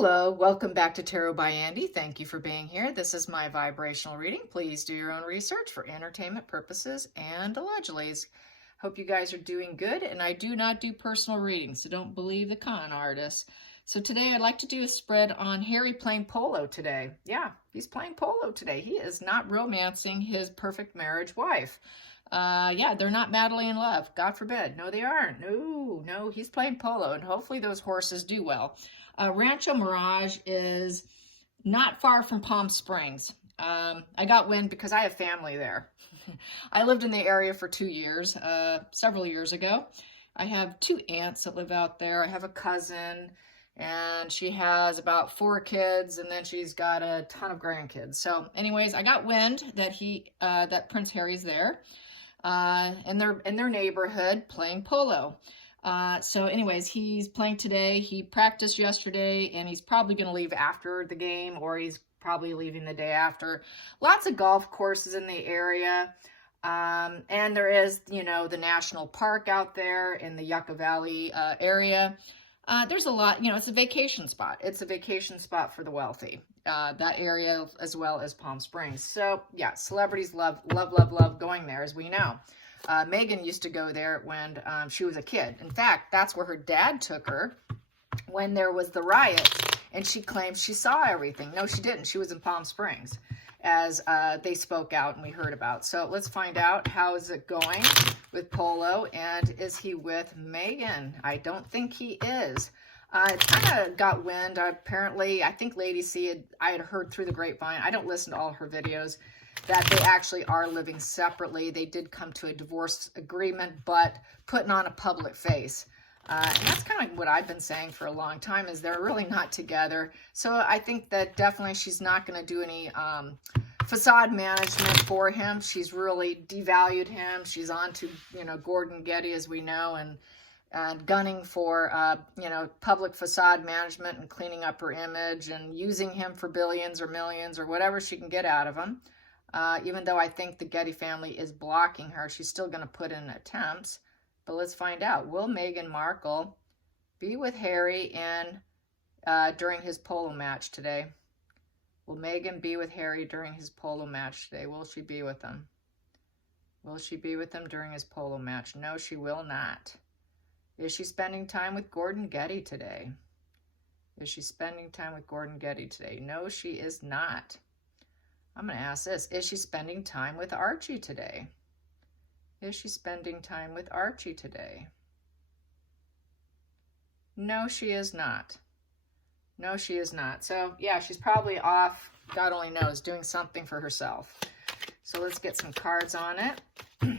Hello, welcome back to Tarot by Andy. Thank you for being here. This is my vibrational reading. Please do your own research for entertainment purposes and allegedly. Hope you guys are doing good, and I do not do personal readings, so don't believe the con artists. So today I'd like to do a spread on Harry playing polo today. Yeah, he's playing polo today. He is not romancing his perfect marriage wife. Yeah, they're not madly in love. God forbid. No, they aren't. No, he's playing polo, and hopefully those horses do well. Rancho Mirage is not far from Palm Springs. I got wind because I have family there. I lived in the area for 2 years, several years ago. I have 2 aunts that live out there. I have a cousin, and she has about 4 kids, and then she's got a ton of grandkids. So anyways, I got wind that that Prince Harry's there in their neighborhood playing polo. So anyways, he's playing today. He practiced yesterday, and he's probably going to leave after the game, or he's probably leaving the day after. Lots of golf courses in the area. And there is, the national park out there in the Yucca Valley area. There's a lot, it's a vacation spot. It's a vacation spot for the wealthy, that area as well as Palm Springs. So yeah, celebrities love going there, as we know. Meghan used to go there when she was a kid. In fact, that's where her dad took her when there was the riot, and she claimed she saw everything. No, she didn't. She was in Palm Springs, as they spoke out and we heard about. So let's find out, how is it going with polo, and is he with Meghan? I don't think he is. It kind of got wind, apparently. I think Lady C, I had heard through the grapevine, I don't listen to all her videos, that they actually are living separately. They did come to a divorce agreement, but putting on a public face. And that's kind of what I've been saying for a long time, is they're really not together. So I think that definitely she's not going to do any facade management for him. She's really devalued him. She's on to, Gordon Getty, as we know, and gunning for, public facade management and cleaning up her image and using him for billions or millions or whatever she can get out of him. Even though I think the Getty family is blocking her, she's still going to put in attempts. But let's find out. Will Meghan Markle be with Harry during his polo match today? Will Meghan be with Harry during his polo match today? Will she be with him? Will she be with him during his polo match? No, she will not. Is she spending time with Gordon Getty today? Is she spending time with Gordon Getty today? No, she is not. I'm going to ask this. Is she spending time with Archie today? Is she spending time with Archie today? No, she is not. No, she is not. So, yeah, she's probably off, God only knows, doing something for herself. So let's get some cards on it.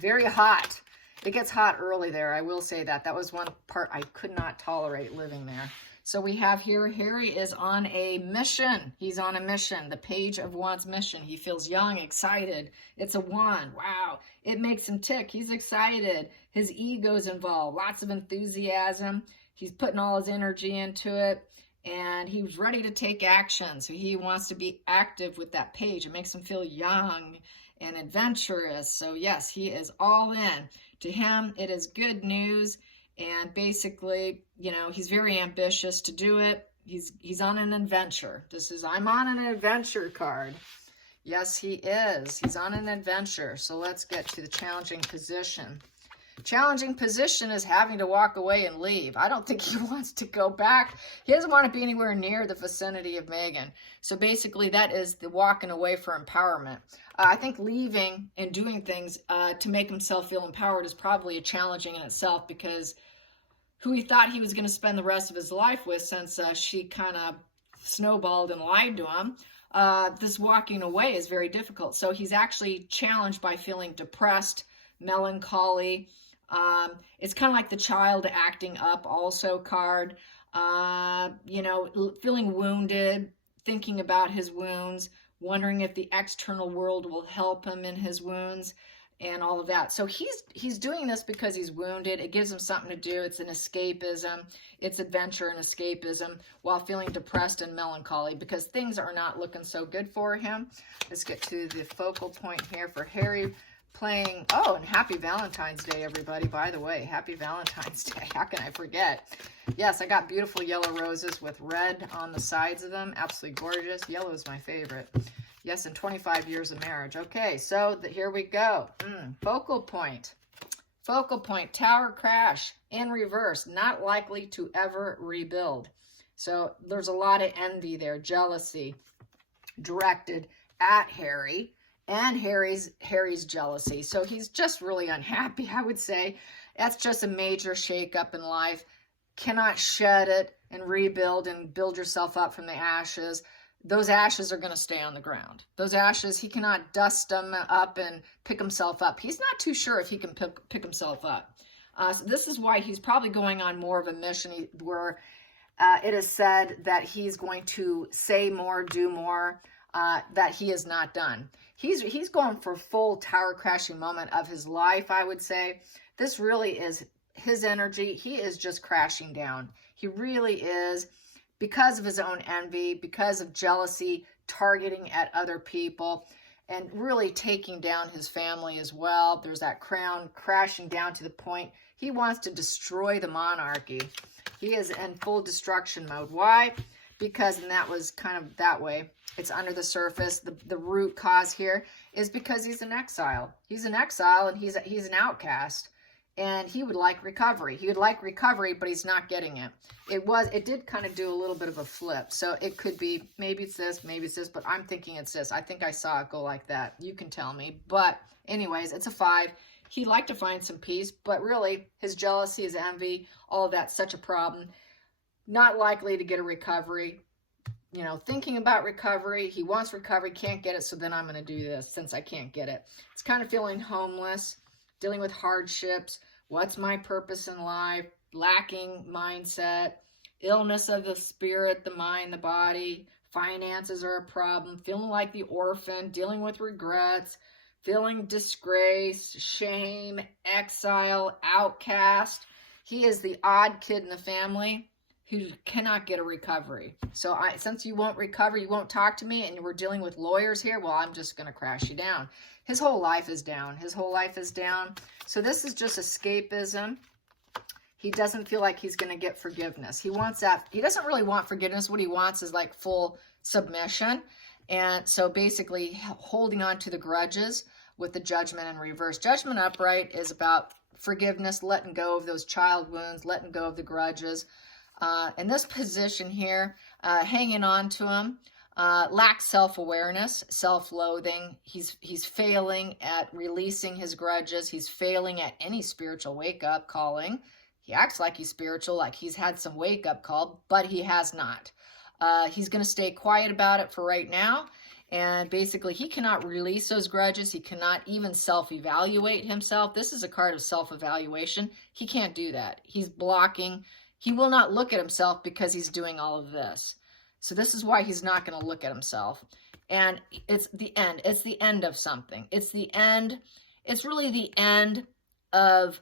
Very hot. It gets hot early there, I will say that. That was one part I could not tolerate living there. So we have here, Harry is on a mission. He's on a mission, the Page of Wands mission. He feels young, excited. It's a wand. Wow. It makes him tick. He's excited. His ego's involved. Lots of enthusiasm. He's putting all his energy into it, and he's ready to take action. So he wants to be active with that page. It makes him feel young and adventurous. So yes, he is all in. To him, it is good news. And basically, he's very ambitious to do it. He's on an adventure. This is, I'm on an adventure card. Yes, he is. He's on an adventure. So let's get to the challenging position. Challenging position is having to walk away and leave. I don't think he wants to go back. He doesn't want to be anywhere near the vicinity of Meghan. So basically, that is the walking away for empowerment. I think leaving and doing things to make himself feel empowered is probably a challenging in itself, because who he thought he was going to spend the rest of his life with, since she kind of snowballed and lied to him, this walking away is very difficult. So he's actually challenged by feeling depressed, melancholy. It's kind of like the child acting up also card, feeling wounded, thinking about his wounds, wondering if the external world will help him in his wounds and all of that. So he's doing this because he's wounded. It gives him something to do. It's an escapism. It's adventure and escapism while feeling depressed and melancholy, because things are not looking so good for him. Let's get to the focal point here for Harry playing, oh, and happy Valentine's Day, everybody. By the way, happy Valentine's Day. How can I forget? Yes, I got beautiful yellow roses with red on the sides of them. Absolutely gorgeous. Yellow is my favorite. Yes, in 25 years of marriage. Okay, so here we go. Focal point. Focal point, tower crash in reverse, not likely to ever rebuild. So there's a lot of envy there, jealousy directed at Harry, and Harry's jealousy. So he's just really unhappy, I would say. That's just a major shakeup in life. Cannot shed it and rebuild and build yourself up from the ashes. Those ashes are going to stay on the ground. Those ashes, he cannot dust them up and pick himself up. He's not too sure if he can pick himself up. So this is why he's probably going on more of a mission where it is said that he's going to say more, do more, that he has not done. He's going for full tower crashing moment of his life, I would say. This really is his energy. He is just crashing down. He really is, because of his own envy, because of jealousy, targeting at other people, and really taking down his family as well. There's that crown crashing down to the point he wants to destroy the monarchy. He is in full destruction mode. Why? Because, and that was kind of that way, it's under the surface. The root cause here is because he's in exile. He's in exile and he's an outcast. And he would like recovery. He would like recovery, but he's not getting it. It did kind of do a little bit of a flip. So it could be, maybe it's this, but I'm thinking it's this. I think I saw it go like that. You can tell me. But anyways, it's a 5. He'd like to find some peace, but really his jealousy, his envy, all of that's such a problem. Not likely to get a recovery. You know, thinking about recovery. He wants recovery, can't get it, so then I'm going to do this since I can't get it. It's kind of feeling homeless, dealing with hardships. What's my purpose in life? Lacking mindset, illness of the spirit, the mind, the body. Finances are a problem. Feeling like the orphan, dealing with regrets, feeling disgrace, shame, exile, outcast. He is the odd kid in the family who cannot get a recovery. So since you won't recover, you won't talk to me, and we're dealing with lawyers here, well, I'm just going to crash you down. His whole life is down. His whole life is down. So this is just escapism. He doesn't feel like he's going to get forgiveness. He wants that. He doesn't really want forgiveness. What he wants is like full submission. And so basically holding on to the grudges with the judgment in reverse. Judgment upright is about forgiveness, letting go of those child wounds, letting go of the grudges. In this position here, hanging on to him, lacks self-awareness, self-loathing. He's failing at releasing his grudges. He's failing at any spiritual wake-up calling. He acts like he's spiritual, like he's had some wake-up call, but he has not. He's going to stay quiet about it for right now. And basically, he cannot release those grudges. He cannot even self-evaluate himself. This is a card of self-evaluation. He can't do that. He's blocking. He will not look at himself because he's doing all of this. So this is why he's not going to look at himself. And it's the end. It's the end of something. It's the end. It's really the end of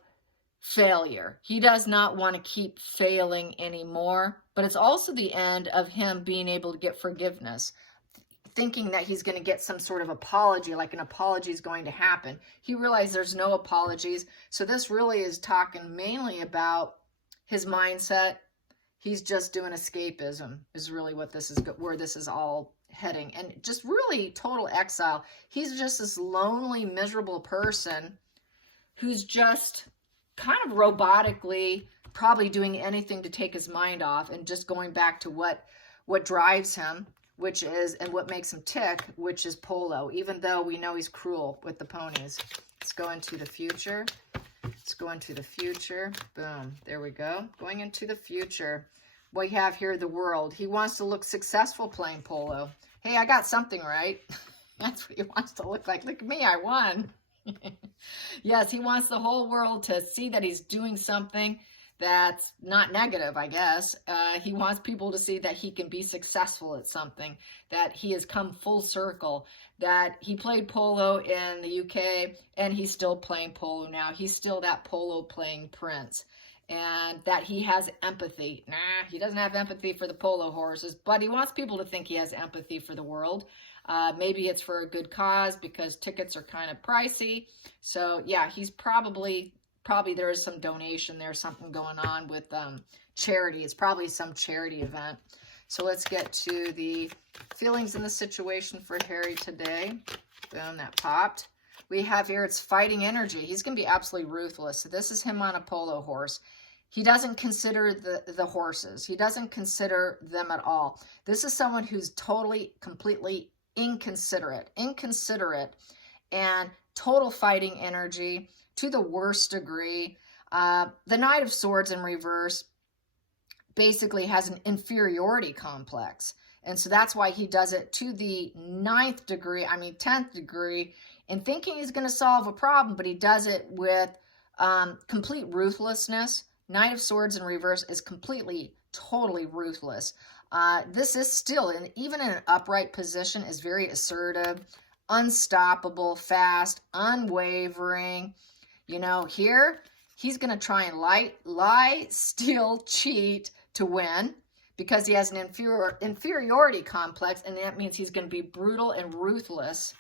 failure. He does not want to keep failing anymore. But it's also the end of him being able to get forgiveness. Thinking that he's going to get some sort of apology, like an apology is going to happen. He realized there's no apologies. So this really is talking mainly about his mindset. He's just doing escapism is really what this is, where this is all heading. And just really total exile. He's just this lonely, miserable person who's just kind of robotically probably doing anything to take his mind off and just going back to what drives him, which is, and what makes him tick, which is polo, even though we know he's cruel with the ponies. Let's go into the future. Let's go into the future. Boom. There we go. Going into the future. We have here the world. He wants to look successful playing polo. Hey, I got something right. That's what he wants to look like. Look at me, I won. Yes, he wants the whole world to see that he's doing something that's not negative, I guess. He wants people to see that he can be successful at something, that he has come full circle, that he played polo in the UK and he's still playing polo now. He's still that polo playing prince. and that he has empathy. Nah, he doesn't have empathy for the polo horses, but he wants people to think he has empathy for the world. Maybe it's for a good cause because tickets are kind of pricey. So yeah, he's probably there is some donation there, something going on with charity. It's probably some charity event. So let's get to the feelings in the situation for Harry today. Boom, that popped. We have here, it's fighting energy. He's going to be absolutely ruthless. So this is him on a polo horse. He doesn't consider the horses. He doesn't consider them at all. This is someone who's totally, completely inconsiderate, and total fighting energy to the worst degree. The Knight of Swords in reverse basically has an inferiority complex. And so that's why he does it to the 10th degree, and thinking he's going to solve a problem, but he does it with complete ruthlessness. Knight of Swords in reverse is completely, totally ruthless. This is still, even in an upright position, is very assertive, unstoppable, fast, unwavering. You know, here, he's going to try and lie, steal, cheat to win because he has an inferiority complex, and that means he's going to be brutal and ruthless.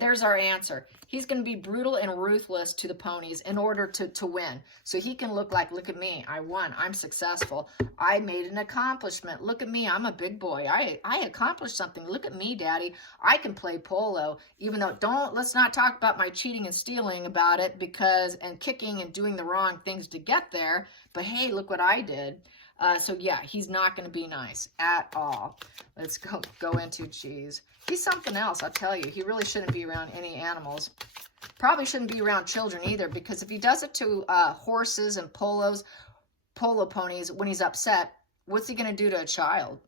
There's our answer. He's going to be brutal and ruthless to the ponies in order to win. So he can look at me, I won, I'm successful, I made an accomplishment. Look at me, I'm a big boy. I accomplished something. Look at me, Daddy. I can play polo. Even though, let's not talk about my cheating and stealing about it and kicking and doing the wrong things to get there. But hey, look what I did. So yeah, he's not going to be nice at all. Let's go into, geez. He's something else, I'll tell you. He really shouldn't be around any animals. Probably shouldn't be around children either, because if he does it to horses and polo ponies when he's upset, what's he going to do to a child?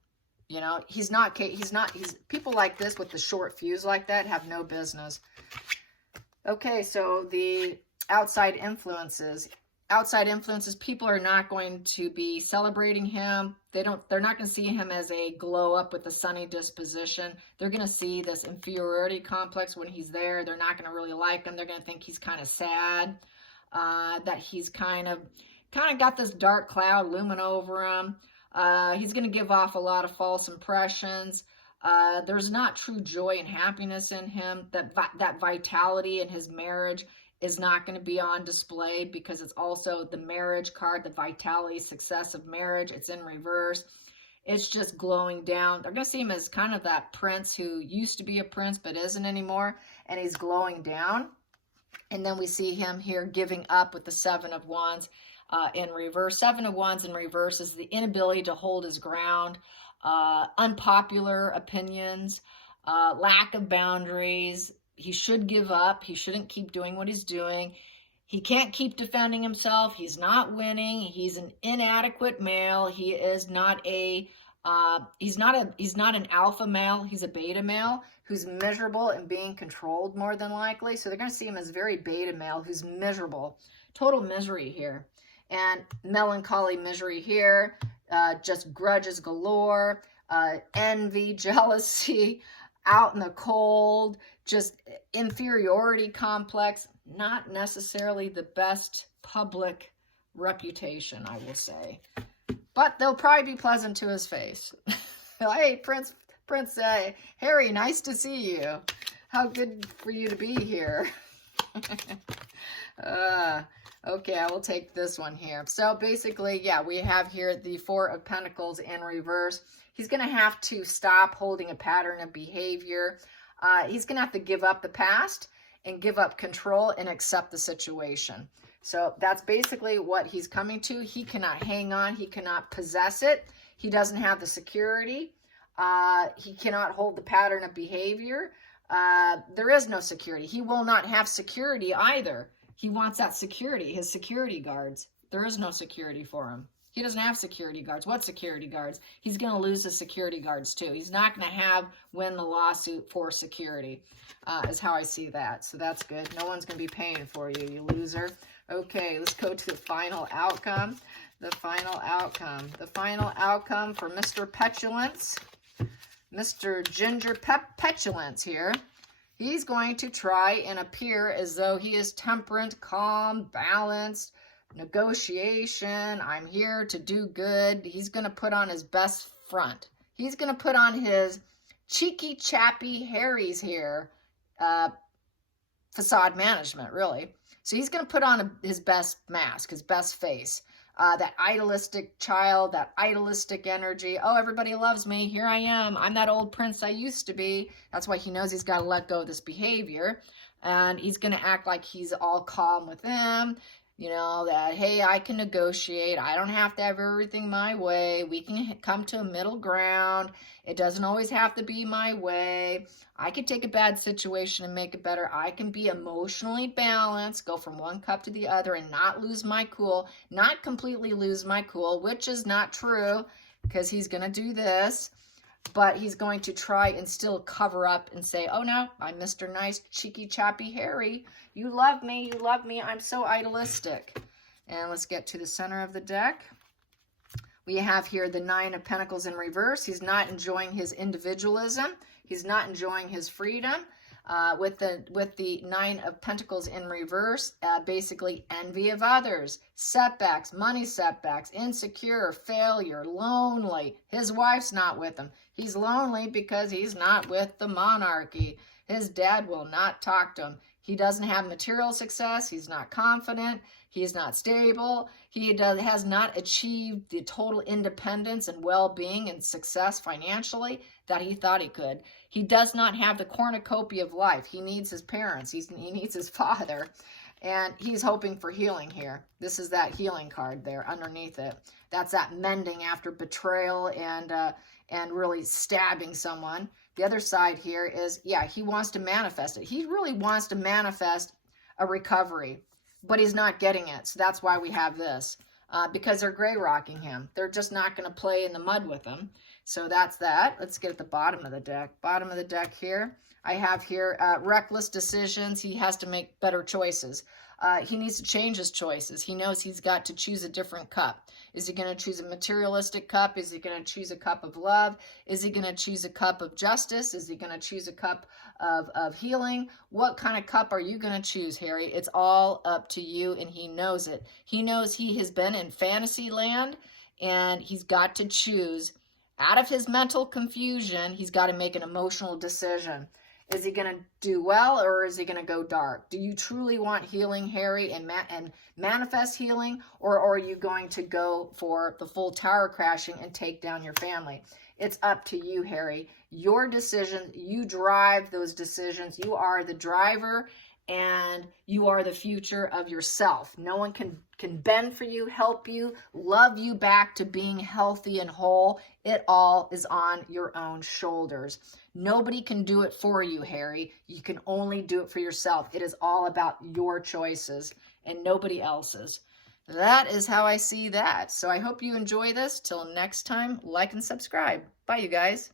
You know, he's people like this with the short fuse like that have no business. Okay, so the outside influences, people are not going to be celebrating him. They're not going to see him as a glow up with a sunny disposition. They're going to see this inferiority complex when he's there. They're not going to really like him. They're going to think he's kind of sad, that he's kind of got this dark cloud looming over him. He's going to give off a lot of false impressions. There's not true joy and happiness in him. That vitality in his marriage is not going to be on display because it's also the marriage card, the vitality, success of marriage. It's in reverse. It's just glowing down. They're going to see him as kind of that prince who used to be a prince but isn't anymore, and he's glowing down. And then we see him here giving up with the Seven of Wands in reverse. Seven of Wands in reverse is the inability to hold his ground, unpopular opinions, lack of boundaries. He should give up. He shouldn't keep doing what he's doing. He can't keep defending himself. He's not winning. He's an inadequate male. He is not he's not an alpha male. He's a beta male who's miserable and being controlled more than likely. So they're going to see him as very beta male who's miserable. Total misery here. And melancholy misery here. Just grudges galore. Envy, jealousy, out in the cold, just inferiority complex, not necessarily the best public reputation, I will say. But they'll probably be pleasant to his face. Hey, Prince Harry, nice to see you. How good for you to be here. Okay, I will take this one here. So basically, yeah, we have here the Four of Pentacles in reverse. He's going to have to stop holding a pattern of behavior. He's going to have to give up the past and give up control and accept the situation. So that's basically what he's coming to. He cannot hang on. He cannot possess it. He doesn't have the security. He cannot hold the pattern of behavior. There is no security. He will not have security either. He wants that security, his security guards. There is no security for him. He doesn't have security guards. What security guards? He's going to lose his security guards too. He's not going to win the lawsuit for security, is how I see that. So that's good. No one's going to be paying for you, you loser. Okay, let's go to the final outcome. The final outcome for Mr. Petulance. Mr. Ginger Petulance here. He's going to try and appear as though he is temperate, calm, balanced, negotiation. I'm here to do good. He's going to put on his best front. He's going to put on his cheeky, chappy Harry's here. Facade management, really. So he's going to put on his best mask, his best face. That idealistic child, that idealistic energy. Oh, everybody loves me. Here I am. I'm that old prince I used to be. That's why he knows he's got to let go of this behavior. And he's going to act like he's all calm with them. You know, that, hey, I can negotiate. I don't have to have everything my way. We can come to a middle ground. It doesn't always have to be my way. I can take a bad situation and make it better. I can be emotionally balanced, go from one cup to the other and not lose my cool, not completely lose my cool, which is not true because he's going to do this. But he's going to try and still cover up and say, oh no, I'm Mr. Nice, cheeky, chappy Harry. You love me, I'm so idealistic. And let's get to the center of the deck. We have here the Nine of Pentacles in reverse. He's not enjoying his individualism. He's not enjoying his freedom. With the Nine of Pentacles in reverse, basically envy of others, setbacks, money setbacks, insecure, failure, lonely. His wife's not with him. He's lonely because he's not with the monarchy. His dad will not talk to him. He doesn't have material success. He's not confident. He's not stable. He has not achieved the total independence and well-being and success financially that he thought he could. He does not have the cornucopia of life. He needs his parents. He needs his father. And he's hoping for healing here. This is that healing card there underneath it. That's that mending after betrayal and really stabbing someone. The other side here is, yeah, he wants to manifest it. He really wants to manifest a recovery, but he's not getting it. So that's why we have this, because they're gray rocking him. They're just not going to play in the mud with him. So that's that. Let's get at the bottom of the deck. Bottom of the deck here, I have here reckless decisions. He has to make better choices. He needs to change his choices. He knows he's got to choose a different cup. Is he going to choose a materialistic cup? Is he going to choose a cup of love? Is he going to choose a cup of justice? Is he going to choose a cup of healing? What kind of cup are you going to choose, Harry? It's all up to you, and he knows it. He knows he has been in fantasy land, and he's got to choose. Out of his mental confusion, he's got to make an emotional decision. Is he going to do well, or is he going to go dark? Do you truly want healing, Harry, and manifest healing, or are you going to go for the full tower crashing and take down your family? It's up to you, Harry. Your decision, you drive those decisions. You are the driver, and you are the future of yourself. No one can bend for you, help you, love you back to being healthy and whole. It all is on your own shoulders. Nobody can do it for you, Harry. You can only do it for yourself. It is all about your choices and nobody else's. That is how I see that. So I hope you enjoy this. Till next time, like and subscribe. Bye, you guys.